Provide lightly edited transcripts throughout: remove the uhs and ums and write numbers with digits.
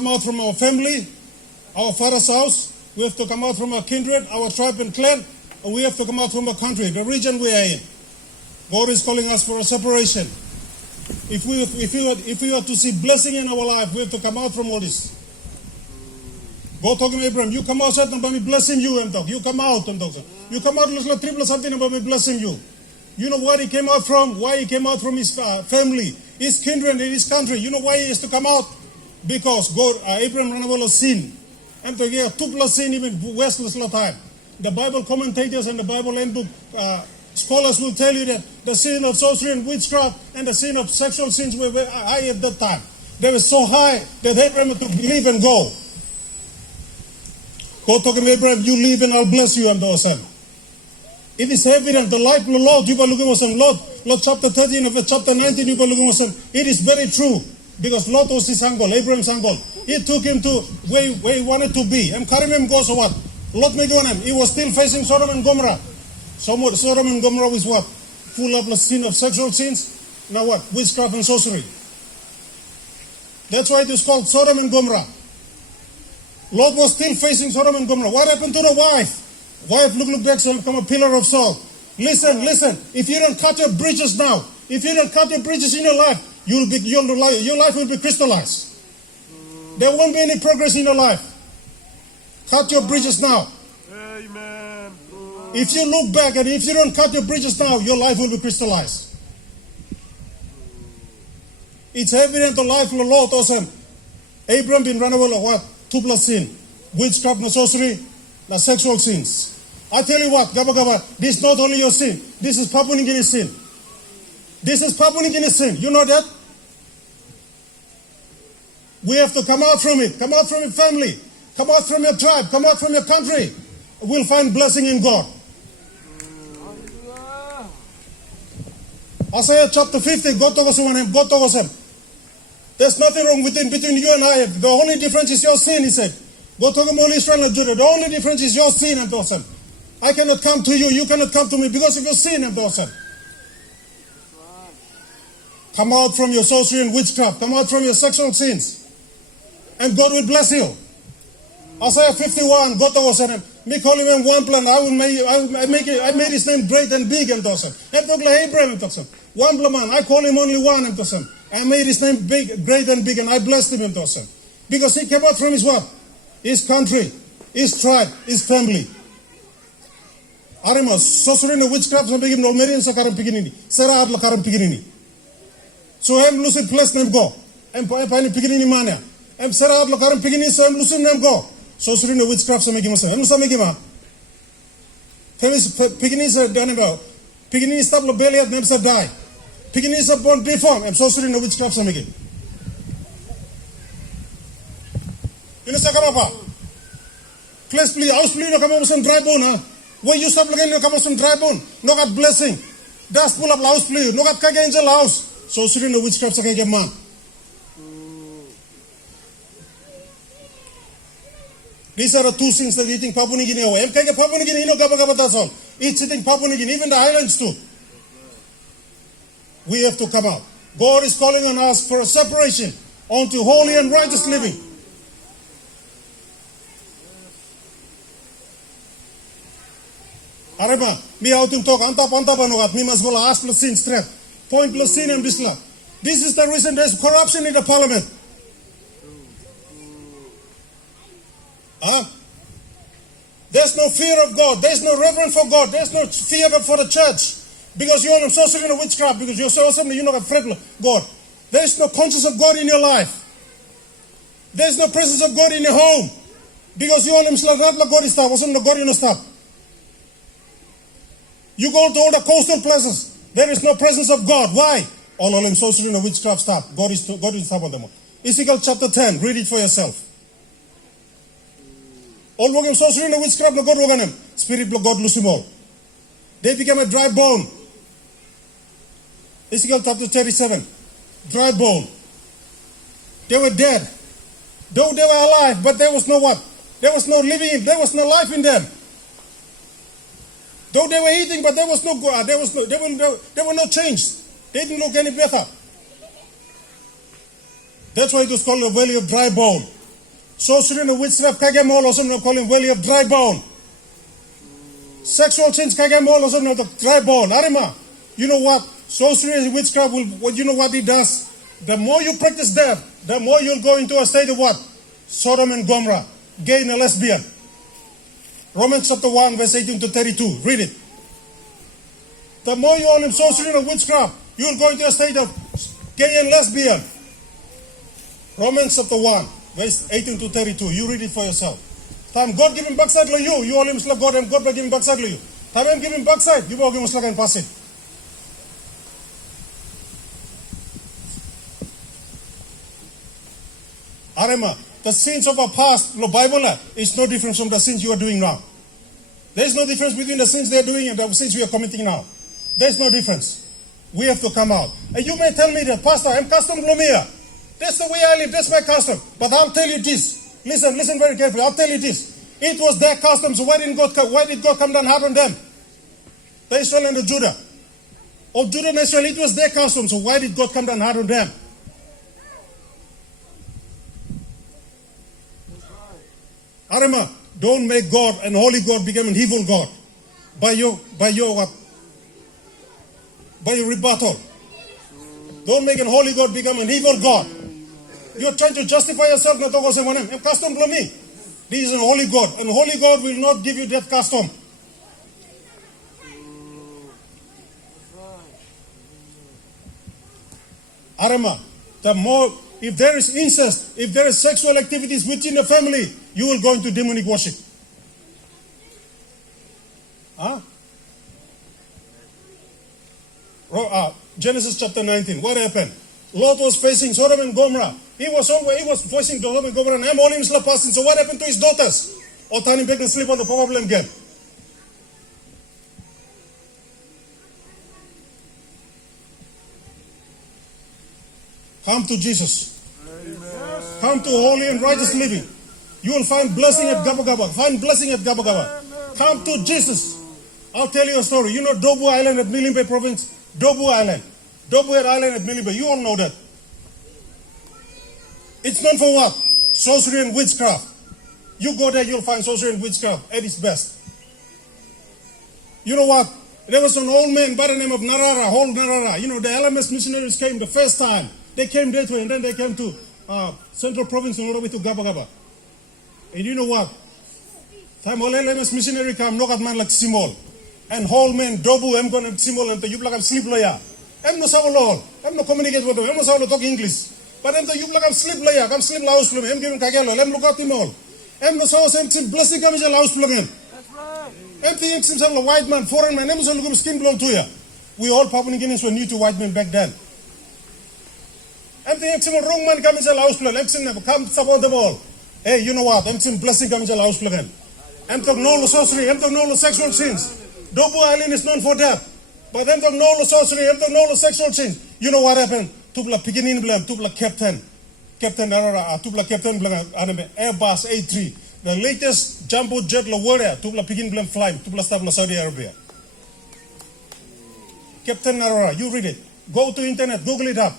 come out from our family, our father's house. We have to come out from our kindred, our tribe and clan, and we have to come out from our country, the region we are in. God is calling us for a separation. If we are to see blessing in our life, we have to come out from all this. God talking to Abraham, you come outside and by me blessing you, and talk. You come out and talk. You come out like triple something about me blessing you. You know where he came out from? Why he came out from his family, his kindred, and his country. You know why he has to come out? Because God, Abraham ran away of sin. And to get two plus sin even wasteless time. The Bible commentators and the Bible handbook scholars will tell you that the sin of sorcery and witchcraft and the sin of sexual sins were very high at that time. They were so high that Abraham had to leave and go. God talking to Abraham, you leave and I'll bless you and son. It is evident, the life of the Lord, you can look at some Lord chapter 13 of chapter 19, you can look at some. It is very true. Because Lot was his uncle, Abraham's uncle. He took him to where he wanted to be. And carry him goes what? Lot make on him. He was still facing Sodom and Gomorrah. Sodom and Gomorrah was what? Full of the sin of sexual sins. Now what? Witchcraft and sorcery. That's why it is called Sodom and Gomorrah. Lot was still facing Sodom and Gomorrah. What happened to the wife? Wife look back and become a pillar of salt. Listen. If you don't cut your bridges now, if you don't cut your bridges in your life, your life will be crystallized. There won't be any progress in your life. Cut your bridges now. Amen. If you look back and if you don't cut your bridges now, your life will be crystallized. It's evident the life of the Lord also. Abraham been run away of what? 2 plus sin. Witchcraft and sorcery, the sexual sins. I tell you what, Gaba Gaba, this is not only your sin. This is Papua New Guinea sin. This is Papua New Guinea sin. You know that? We have to come out from it. Come out from your family. Come out from your tribe. Come out from your country. We'll find blessing in God. Isaiah chapter 50, God told us. There's nothing wrong between you and I. The only difference is your sin, he said. God told him all Israel and Judah. The only difference is your sin, and awesome. I cannot come to you. You cannot come to me because of your sin, and awesome. Come out from your sorcery and witchcraft. Come out from your sexual sins. And God will bless you. Isaiah 51, God was saying, me call him one plan. I made his name great and big and awesome. And talk like Abraham and awesome. One man, I call him only one and awesome. I made his name big, great and big, and I blessed him and awesome. Because he came out from his what? His country, his tribe, his family. Arima, sorcery and witchcraft sa bigim no merin sa karang piginini. Sara adla karang piginini. So I'm losing place name go. I'm pani piginini mania. I'm Sarah lo karam pigini so I'm losing them go. So suri no witchcraft sa megima sa. I'm sa megima. Temis pigini sa done about. Pigini stop lo belly at them sa die. Pigini sa born deform. I'm so suri no witchcraft sa megim. Ini sa kama pa. Please house please no kama some dry bone ha. Where you stop again no kama some dry bone. No got blessing. Dust pull up house please. No got kage angel house. So suri no witchcraft sa kage man. These are the two things that we think Papua New Guinea away. Papua New Guinea, Gaba Gaba, that's all. It's sitting Papua New Guinea, even the islands too. We have to come out. God is calling on us for a separation onto holy and righteous living. Arima, me out to talk, anta panogat, me must go ask plus sin straight. Point plus sin and bisla. This is the reason there's corruption in the parliament. There's no fear of God. There's no reverence for God. There's no fear for the church. Because you're on sorcery and witchcraft. Because you're so awesome, you're not afraid of God. There's no conscience of God in your life. There's no presence of God in your home. Because you on God is stuff. Wasn't the God in the stuff. You go to all the coastal places. There is no presence of God. Why? All of them sorcery and witchcraft stuff. God is stuff on them. Ezekiel chapter 10. Read it for yourself. All wogan sorcery and witchcraft God wogan him. Spirit of God lose him all. They became a dry bone. Ezekiel chapter 37. Dry bone. They were dead. Though they were alive, but there was no what? There was no living, there was no life in them. Though they were eating, but there was no God, there were no change. They didn't look any better. That's why it was called the valley of dry bone. Sorcery and witchcraft, kagamol, also not calling well, you have dry bone. Sexual sins, kagamol, also not the dry bone. Arima, you know what? Sorcery and witchcraft will, you know what it does? The more you practice that, the more you'll go into a state of what? Sodom and Gomorrah, gay and a lesbian. Romans chapter 1, verse 18 to 32. Read it. The more you are in sorcery and witchcraft, you will go into a state of gay and lesbian. Romans chapter 1, verse 18 to 32. You read it for yourself. Time God giving backside to you only must God and God by giving backside to you. Time I'm giving backside, you will give us and pass it. Arema, the sins of our past, the Bible is no different from the sins you are doing now. There is no difference between the sins they are doing and the sins we are committing now. There is no difference. We have to come out. And you may tell me that, Pastor, I'm custom Lumia. That's the way I live, that's my custom. But I'll tell you this. Listen very carefully. I'll tell you this. It was their custom, so why did God come down hard on them? The Israel and the Judah. Of Judah and Israel, it was their custom, so why did God come down hard on them? Arima, don't make God and holy God become an evil God by your rebuttal. Don't make an holy God become an evil God. You're trying to justify yourself. Not to say, I'm custom to me. This is a holy God, and holy God will not give you that custom. Arima, the more, if there is incest, if there is sexual activities within the family, you will go into demonic worship. Genesis chapter 19. What happened? Lot was facing Sodom and Gomorrah. He was facing Sodom and Gomorrah, and I'm only passing. So what happened to his daughters? Or turning back and sleep on the problem again. Come to Jesus. Amen. Come to holy and righteous living. You will find blessing at Gaba Gaba. Find blessing at Gaba Gaba. Come to Jesus. I'll tell you a story. You know Dobu Island at Milimbe province? Dobu Island. Dobu Island at Milimbe. You all know that. It's known for what? Sorcery and witchcraft. You go there, you'll find sorcery and witchcraft at its best. You know what? There was an old man by the name of Narara, whole Narara. You know, the LMS missionaries came the first time. They came that way, and then they came to Central Province and all the way to Gaba Gaba. And you know what? Time all LMS missionary come, knock at man like Simol. And whole man, Dobu, I'm going to Simol, and you like I'm sleep lawyer. I'm no Saul, I'm no communicate with them, I'm no Saul talk English. But I'm the you like I'm sleep lawyer, I'm sleep laos from him, I'm giving Kagelo, I'm look at him all. I'm no Saul, I'm blessing comes a laos plugin. That's right. I'm thinking himself a white man, foreign man, I'm looking skin blown to you. We all Papua New Guineans were new to white men back then. I'm thinking some wrong man comes a laos plug, I'm saying come support the ball. Hey, you know what? I'm saying blessing comes a laos plugin. I'm talking no sorcery, I'm talking no sexual sins. Dobu Island is known for that. But I'm talking no sorcery, I'm talking no sexual sins. You know what happened? Tupla beginning blam, tupla captain Arara, tupla captain blam, Airbus A3. The latest jumbo jet la world, tupla begin blam flying, tupla stop la Saudi Arabia. Captain Arara, you read it. Go to internet, Google it up.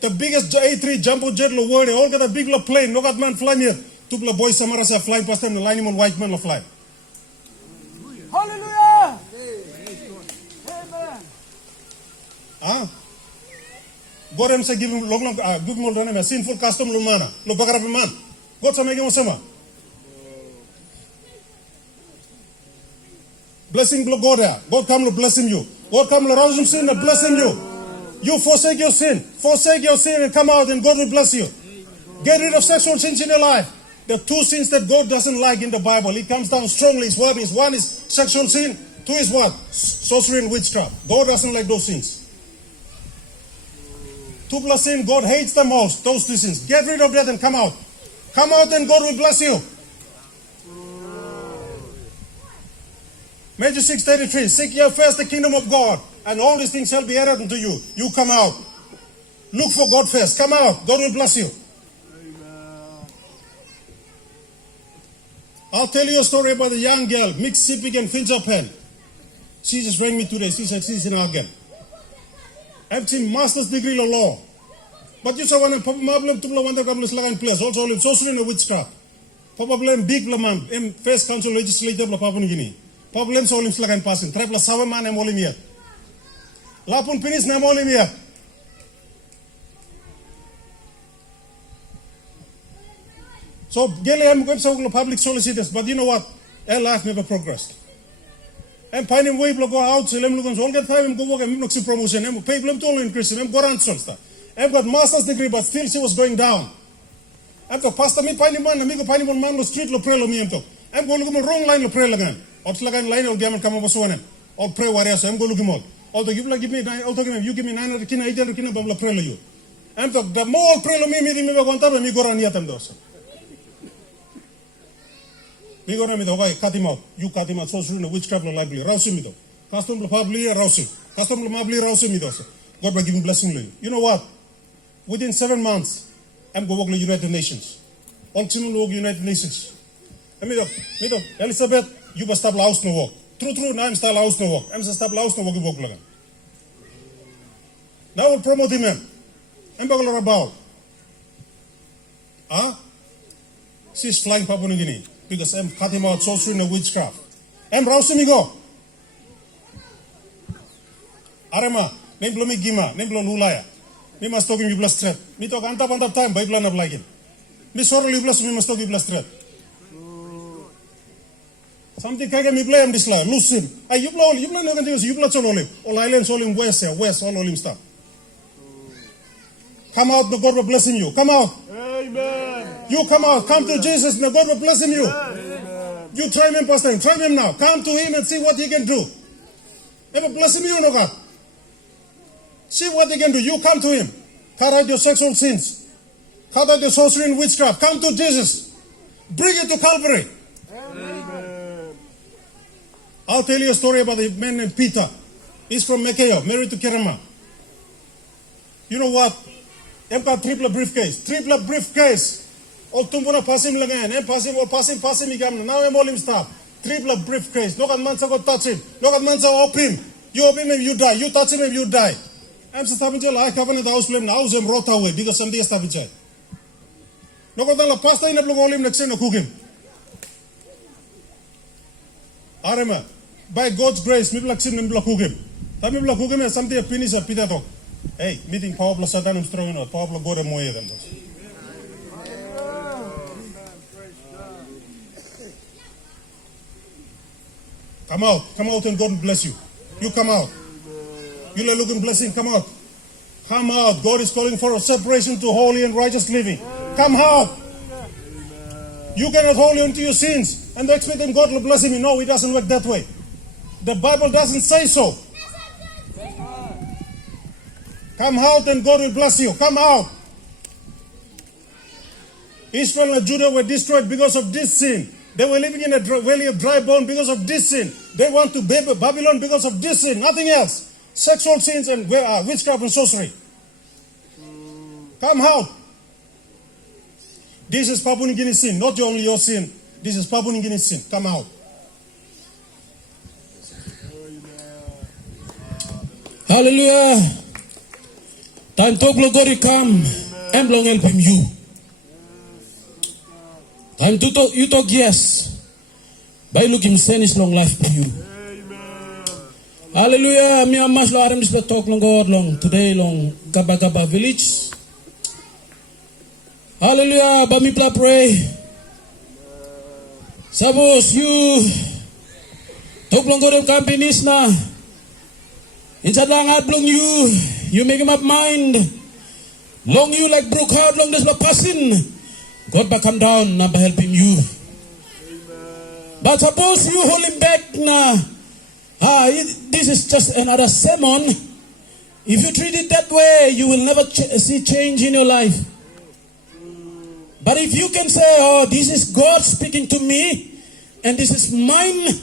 The biggest A3 jumbo jet la world, all got a big la plane, no got man flying here. Tupla boys Samara say flying past them, the line on white man la fly. Hallelujah! Amen. God am say give him long give him all a sinful custom lumana. Lo bagara man. God sa make sama. Blessing God there. God come to bless you. God come to rouse him sin and blessing you. You forsake your sin and come out and God will bless you. Get rid of sexual sins in your life. The two sins that God doesn't like in the Bible, it comes down strongly. One is sexual sin, two is what? Sorcery and witchcraft. God doesn't like those sins. Tupla sin, God hates the most, those two sins. Get rid of that and come out. Come out and God will bless you. Matthew 6:33, seek ye first the kingdom of God, and all these things shall be added unto you. You come out. Look for God first. Come out. God will bless you. I'll tell you a story about a young girl, Mississippi and Fincher Pen. She just rang me today. She said she's in Again. I've seen master's degree in law. But you say when a problem to blow one the government lagan place, also in social in a witchcraft. Problem big lamam, first council legislative la Papua New Guinea. Problem so in slagan passing, trap la sawaman and molimia. Lapun pinis na molimia. So gele am going to public solicitors, but you know what? Our life never progressed. I'm finding way to go out, so I'm looking all get time go work and look see promotion. I'm pay them to all increase. I'm go around stuff. I've got master's degree, but still she was going down. I've got pastor me finding man, amigo finding one man no street lo pray lo me to. I'm going to go wrong line lo pray again. Or slagan line or gamer come over so or pray warriors. I'm going to look more. Although give me 9, although you give me 9 kina 8 kina babla pray lo you. I'm talking the more pray lo me me go on top and me go around yatam dos. We go to okay, cut him out. You cut him out. So soon, witchcraft will likely. Rouse him. Custom will probably rouse him. Custom will probably rouse him. God will give him blessing. You know what? Within 7 months, I'm going to work with the United Nations. Ultimately, work United Nations. I mean, Elizabeth, you must stop house no work. True, now I'm still house no work. I'm stop house no work. Now we'll promote him. I'm going to about. She's flying Papua New Guinea. Because I'm cutting out so soon in witchcraft. I'm rousing me go. Arama, name blow me gima, name blow nulaya. Me must talk you blast threat. Me talk on top time, by plan of like him. Me sorry you blast me must talk you blast threat. Something kage me play him this line, lose him. You blow nothing to you blow all him. All islands all in west, all him stuff. Come out, the God will blessing you. Come out. Amen. You come out, come to Jesus, and God will bless him you. Amen. You try him, Pastor. Try him now. Come to him and see what he can do. He will bless him you, no God. See what he can do. You come to him. Cut out your sexual sins. Cut out your sorcery and witchcraft. Come to Jesus. Bring it to Calvary. Amen. I'll tell you a story about a man named Peter. He's from Mekeo, married to Kerama. You know what? I've got triple briefcase. All tumbuna passing again, and passing again. Now I'm all him stop. Triple briefcase. No God man's go touch him. No God man's up him. You open him, you die. You touch him, you die. I'm stopping jail. I covenant house flame now. I'm rot away because somebody is stopping jail. No God la pasta in a blue him next to cook him. Arama, by God's grace, maybe like him block cook him. Some people cook him and something a penis or Peter talk. Hey, meeting power plus Satan and strong enough. Power plus God and more than this. Come out and God bless you. You come out. You are looking blessing, come out. Come out. God is calling for a separation to holy and righteous living. Come out. You cannot hold on to your sins and expect him God will bless him. No, it doesn't work that way. The Bible doesn't say so. Come out and God will bless you. Come out. Israel and Judah were destroyed because of this sin. They were living in a valley of dry bone because of this sin. They went to Babylon because of this sin. Nothing else. Sexual sins and witchcraft and sorcery. Come out. This is Papua New Guinea sin. Not only your sin. This is Papua New Guinea sin. Come out. Hallelujah. Time to glory come. And long help him you. Time to talk, you talk yes. By looking send his long life to you. Amen. Hallelujah. Me and Mas Lord, I'm just talk long God long. Today long Gaba Gaba Village. Hallelujah. But me pray. Suppose you talk long God companies na. Inside lang heart long you make him up mind. Long you like broke heart long this passing. God back come down now by helping you. Amen. But suppose you hold him back now. This is just another sermon. If you treat it that way, you will never see change in your life. But if you can say, oh, this is God speaking to me, and this is mine,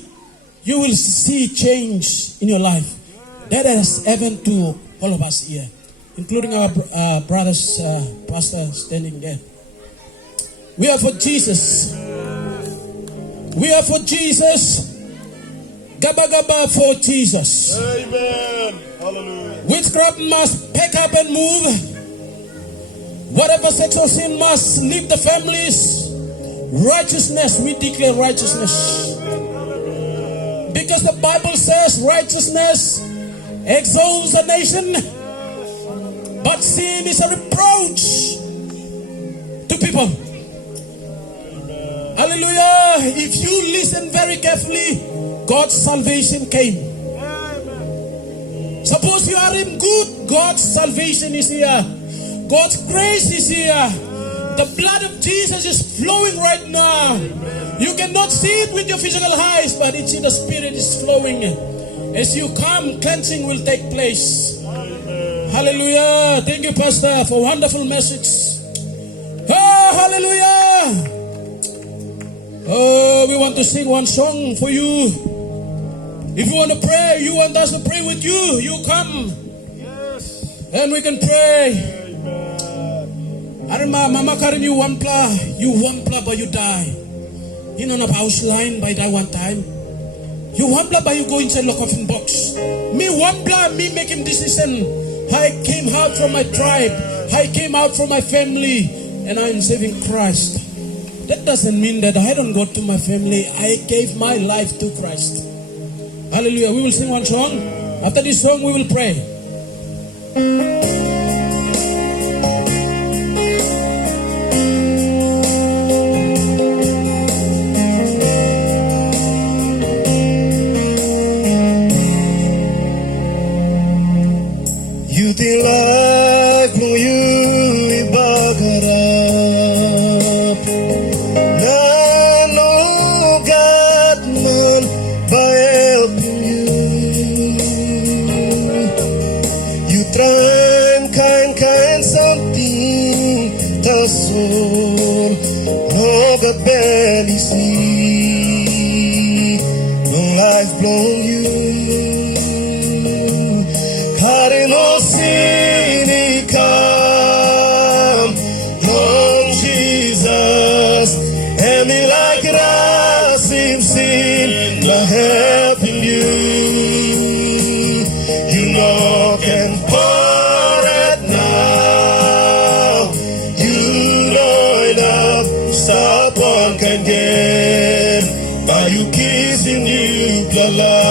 you will see change in your life. That has happened to all of us here, including our brothers, pastor standing there. We are for Jesus. We are for Jesus. Gaba Gaba for Jesus. Amen. Hallelujah. Witchcraft must pack up and move. Whatever sexual sin must leave the families. Righteousness, we declare righteousness. Because the Bible says righteousness exalts a nation, but sin is a reproach to people. Hallelujah. If you listen very carefully, God's salvation came. Suppose you are in good, God's salvation is here. God's grace is here. The blood of Jesus is flowing right now. You cannot see it with your physical eyes, but it's in the Spirit is flowing. As you come, cleansing will take place. Hallelujah. Thank you, Pastor, for a wonderful message. Oh, hallelujah. Oh, we want to sing one song for you. If you want to pray, you want us to pray with you, you come. Yes. And we can pray. Amen. Mama carrying you one but you die. You know the house line by that one time. You one but you go inside the coffin box. Me one me making decision. I came out from my tribe. I came out from my family, and I'm saving Christ. That doesn't mean that I don't go to my family. I gave my life to Christ. Hallelujah. We will sing one song. After this song, we will pray. You think life for you ibagarap na no God man by helping you try kind something tasol no God barely see no life blown you no sin come from Jesus, and me like us in sin, not helping you. You know can pour it now. You know enough, stop one can get by you kissing you the love.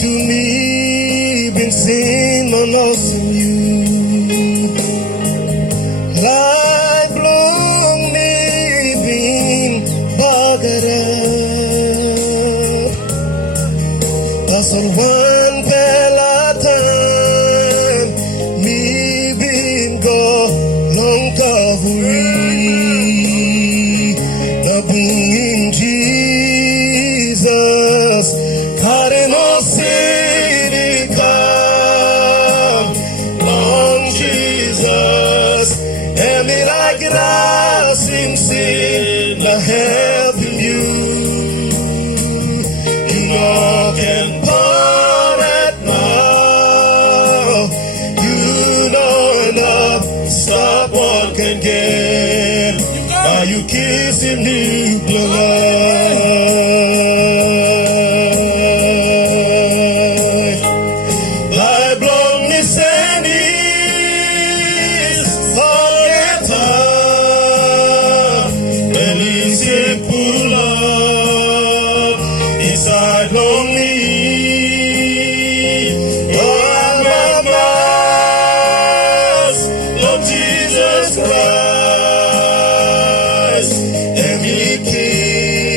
To me, been seen my loss in you. Lifelong living, bagara. Pasal one pelatan, me been go long Calvary. Nothing in Jesus. Cardinal City come, Lord Jesus, and me like us in sin, not helping you. You know can pour it now. You know enough, stop what can get. Are you kissing me, blood? Jesus Christ, every king.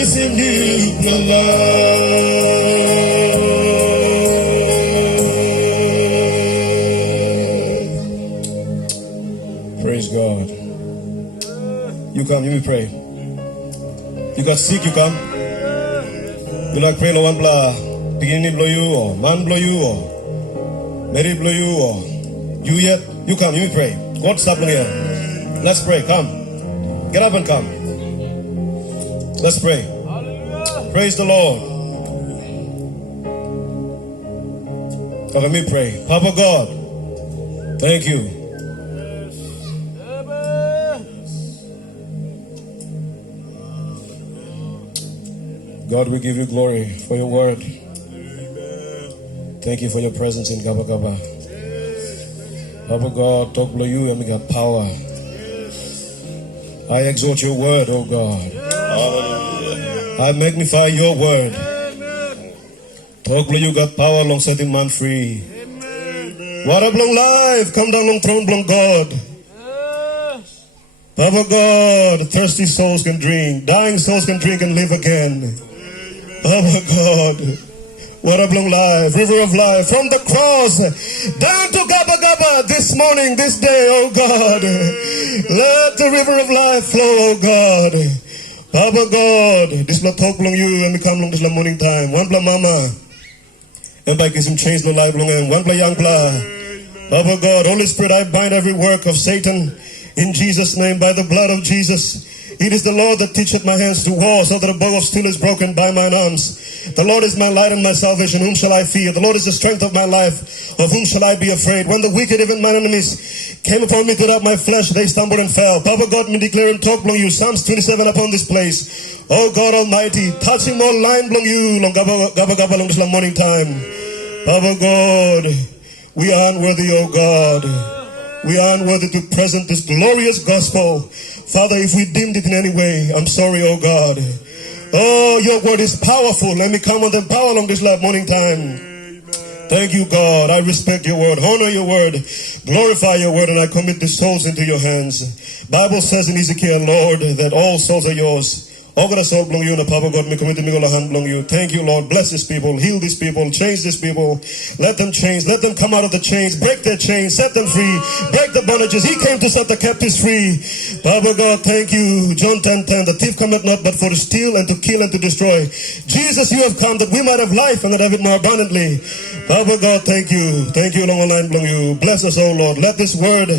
receive new life. Praise God. You come, you will pray. You got sick, you come. You like pray no one blah. Beginning blow you or man blow you or Mary blow you or you yet. You come, you will pray. God stop here. Let's pray. Come. Get up and come. Let's pray. Praise the Lord. Let me pray. Papa God, thank you. God, we give you glory for your word. Thank you for your presence in Gaba Gaba. Papa God, talk below you and we got power. I exalt your word, oh God. I magnify your word. Talk below you got power long setting man free. What up long life, come down long throne, long God. Papa God, thirsty souls can drink, dying souls can drink and live again. Papa God, what a long life, river of life, from the cross down to Gaba Gaba this morning, this day, oh God. Let the river of life flow, oh God. Papa God, this not talk long you and we come long this morning time. One blah mama. And by some change no life long and one blah young blah. Papa God, Holy Spirit, I bind every work of Satan in Jesus' name by the blood of Jesus. It is the Lord that teacheth my hands to war, so that a bow of steel is broken by mine arms. The Lord is my light and my salvation, whom shall I fear? The Lord is the strength of my life, of whom shall I be afraid? When the wicked, even mine enemies, came upon me to eat up my flesh, they stumbled and fell. Papa God, me declare and talk long you, Psalms 27 upon this place. Oh God Almighty, touching more line long you, long Gaba Gaba long this morning time. Papa God, we are unworthy, oh God. We are unworthy to present this glorious gospel. Father, if we deemed it in any way, I'm sorry, oh God. Oh, your word is powerful. Let me come on the power along this morning time. Thank you, God. I respect your word, honor your word, glorify your word, and I commit the souls into your hands. Bible says in Ezekiel, Lord, that all souls are yours. All God soul belong you, and the Papa God, me commit me all hand belong you. Thank you, Lord. Bless these people, heal these people, change these people. Let them change, let them come out of the chains, break their chains, set them free, break the bondages. He came to set the captives free. Papa God, thank you. John 10:10, the thief cometh not but for to steal and to kill and to destroy. Jesus, you have come that we might have life and that have it more abundantly. Papa God, thank you. Thank you, long line belong you. Bless us, oh Lord. Let this word